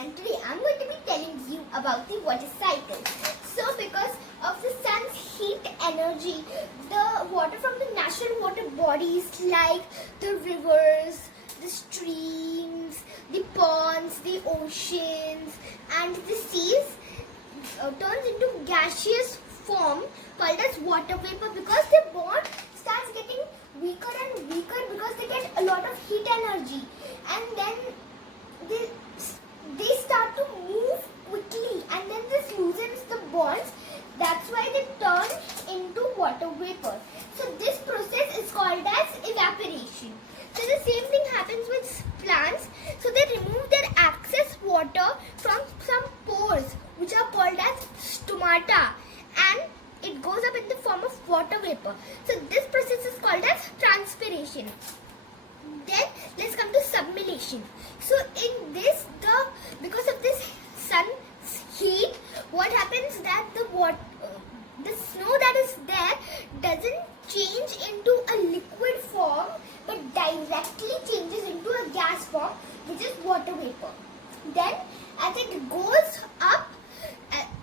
and today I'm going to be telling you about the water cycle. So because of the sun's heat energy, the water from the natural water bodies like the rivers, the streams, the ponds, the oceans and the seas turns into gaseous form called as water vapor because the bond starts getting weaker and weaker because they get a lot of heat energy, and then they start to move quickly, and then this loosens the bonds. That's why they turn into water vapor. So this process is called as evaporation. So the same thing happens with plants. So they remove their excess water from some pores which are called as stomata, and it goes up in the form of water vapor. So this process is called as transpiration. Then let's come to sublimation. So in this, because of this sun's heat, what happens that the snow that is there doesn't change into a liquid form but directly changes into a gas form, which is water vapor. Then as it goes up,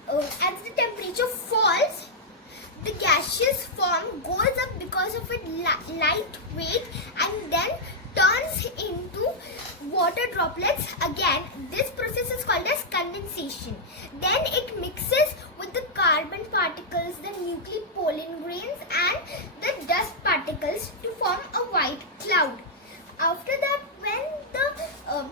as the temperature falls, the gaseous form goes up because of its lightweight and then turns into water droplets again. This process is called as condensation. Then it mixes with the carbon particles, the nuclei, pollen grains and the dust particles to form a white cloud. After that, when the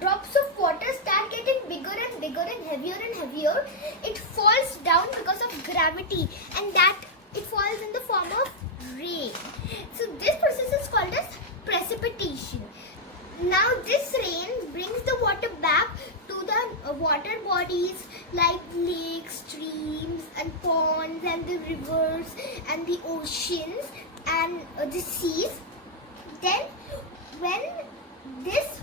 drops of water start getting bigger and bigger and heavier, it falls down because of gravity, and that it falls in the form of rain. So this process is called as precipitation. Now this rain brings the water back to the water bodies like lakes, streams and ponds and the rivers and the oceans and the seas. Then when this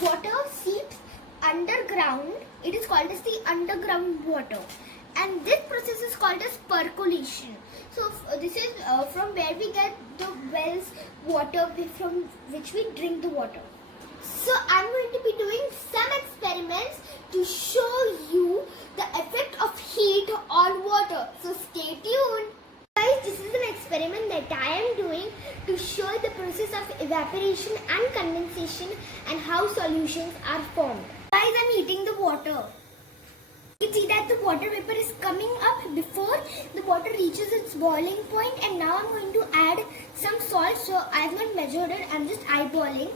water seeps underground, it is called as the underground water, and this process is called as percolation. So this is from where we get the wells water from which we drink the water. So I'm going to be doing some experiments to show you the effect of heat on water. So stay tuned. Guys, this is an experiment that I am doing to show the process of evaporation and condensation and how solutions are formed. Guys, I'm heating the water. You can see that the water vapor is coming up before the water reaches its boiling point, and now I'm going to add some salt. So I have not measured it, I'm just eyeballing.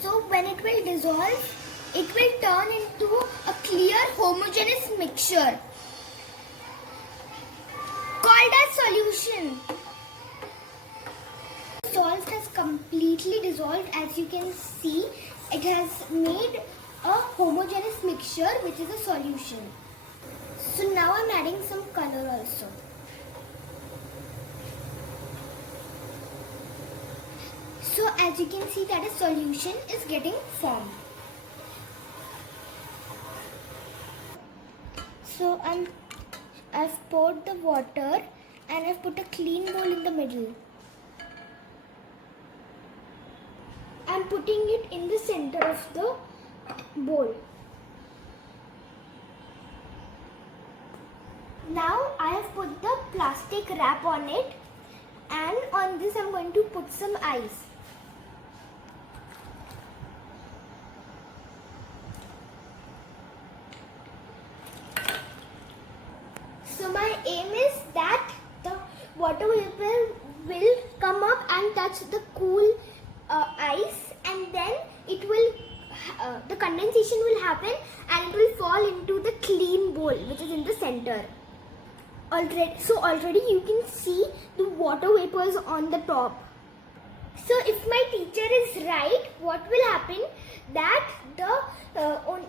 So when it will dissolve, it will turn into a clear homogeneous mixture called as solution. Salt has completely dissolved. As you can see, it has made a homogeneous mixture which is a solution. So now I'm adding some color also. So as you can see that a solution is getting formed. So I've poured the water and I've put a clean bowl in the middle. I'm putting it in the center of the bowl. Now I have put the plastic wrap on it, and on this I'm going to put some ice. So my aim is that the water vapor will come up and touch the cool ice, and then it will the condensation will happen and it will fall into the clean bowl which is in the center. Already you can see the water vapors on the top. So if my teacher is right, what will happen that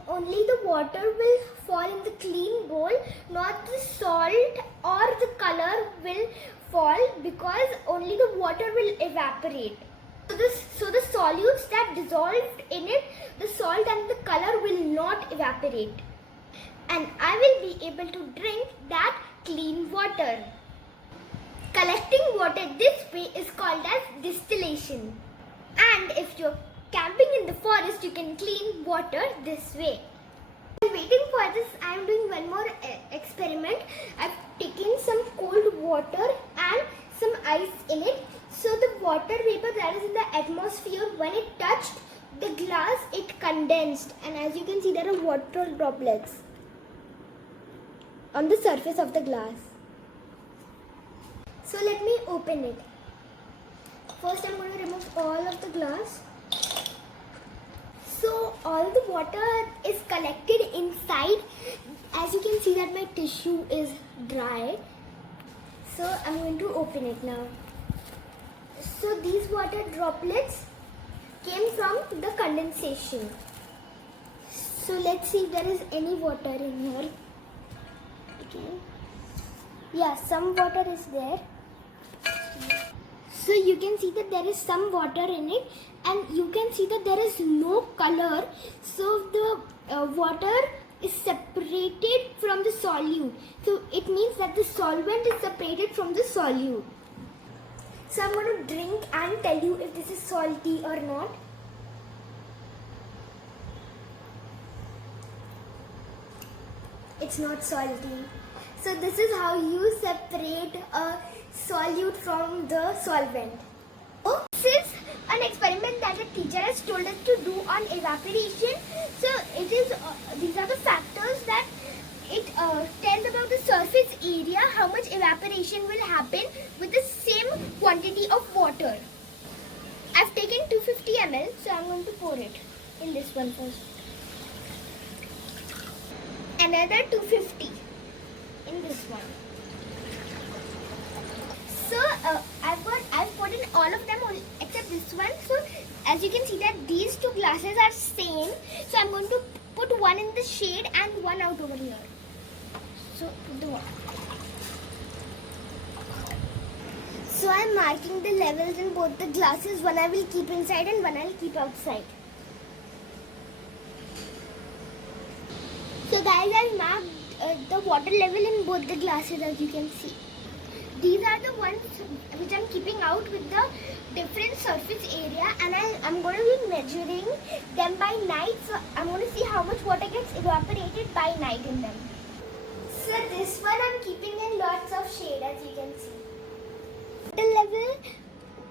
only the water will fall in the clean bowl, not the salt or the color will fall, because only the water will evaporate. So the solutes that dissolved in it, the salt and the color will not evaporate, and I will be able to drink that clean water. Collecting water this way is called as distillation. And if you're camping in the forest, you can clean water this way. While waiting for this, I am doing one more experiment. I've taken some cold water and some ice in it. So the water vapor that is in the atmosphere, when it touched the glass, it condensed. And as you can see, there are water droplets on the surface of the glass. So let me open it. First I'm going to remove all of the glass. So all the water is collected inside. As you can see that my tissue is dry. So I'm going to open it now. So these water droplets came from the condensation. So let's see if there is any water in here. Okay. Yeah, some water is there. So you can see that there is some water in it, and you can see that there is no color. So the water is separated from the solute. So it means that the solvent is separated from the solute. So I'm going to drink and tell you if this is salty or not. It's not salty. So this is how you separate a solute from the solvent. So this is an experiment that the teacher has told us to do on evaporation. So it is these are the factors that it tells about the surface area, how much evaporation will happen with the same quantity of water. I've taken 250 ml, so I'm going to pour it in this one first. Another 250 in this one. So I've put in all of them except this one. So as you can see that these two glasses are same. So I'm going to put one in the shade and one out over here. So put the water. So I'm marking the levels in both the glasses. One I will keep inside and one I will keep outside. So guys, I've marked the water level in both the glasses, as you can see. These are the ones which I'm keeping out with the different surface area, and I'm going to be measuring them by night. So I'm going to see how much water gets evaporated by night in them. So this one I'm keeping in lots of shade, as you can see. The level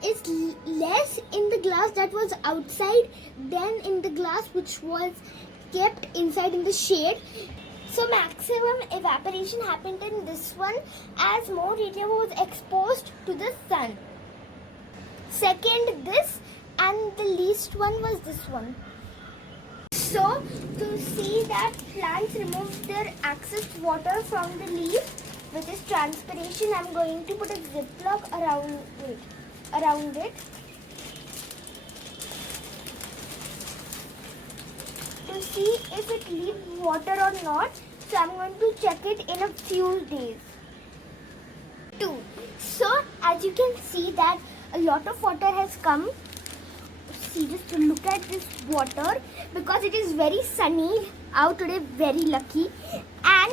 is less in the glass that was outside than in the glass which was kept inside in the shade. So maximum evaporation happened in this one as more area was exposed to the sun. Second this, and the least one was this one. So to see that plants remove their excess water from the leaf, which is transpiration, I'm going to put a ziploc around it. To see if it leaves water or not. So I'm going to check it in a few days. 2. So as you can see that a lot of water has come. See, just to look at this water, because it is very sunny out today, very lucky, and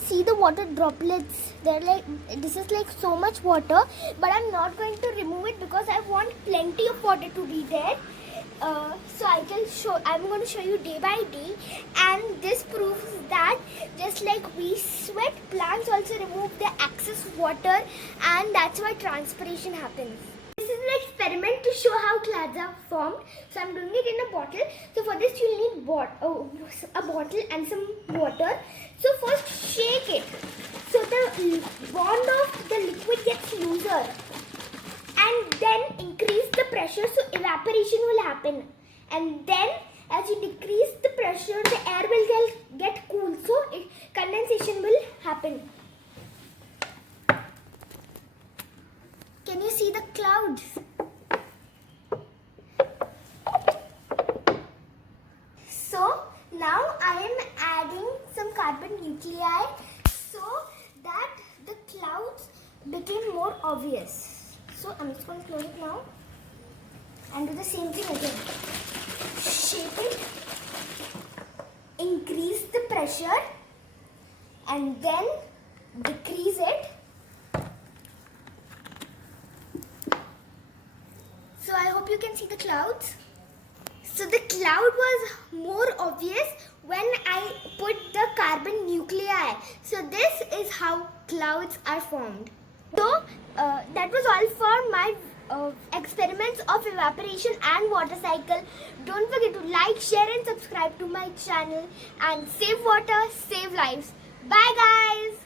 see the water droplets. They're like, this is like so much water, but I'm not going to remove it because I want plenty of water to be there. So I'm going to show you day by day, and this proves that just like we sweat, plants also remove their excess water, and that's why transpiration happens. This is an experiment to show how clouds are formed. So I'm doing it in a bottle. So for this you'll need a bottle and some water. So first shake it. So the bond of the liquid gets looser. And then increase the pressure, so evaporation will happen. And then as you decrease the pressure, the air will get cool, so condensation will happen. Can you see the clouds? So now I am adding some carbon nuclei so that the clouds became more obvious. So I'm just going to close it now and do the same thing again. Shape it, increase the pressure, and then decrease it. So I hope you can see the clouds. So the cloud was more obvious when I put the carbon nuclei. So this is how clouds are formed. So that was all for my experiments of evaporation and water cycle. Don't forget to like, share and subscribe to my channel, and save water, save lives. Bye guys.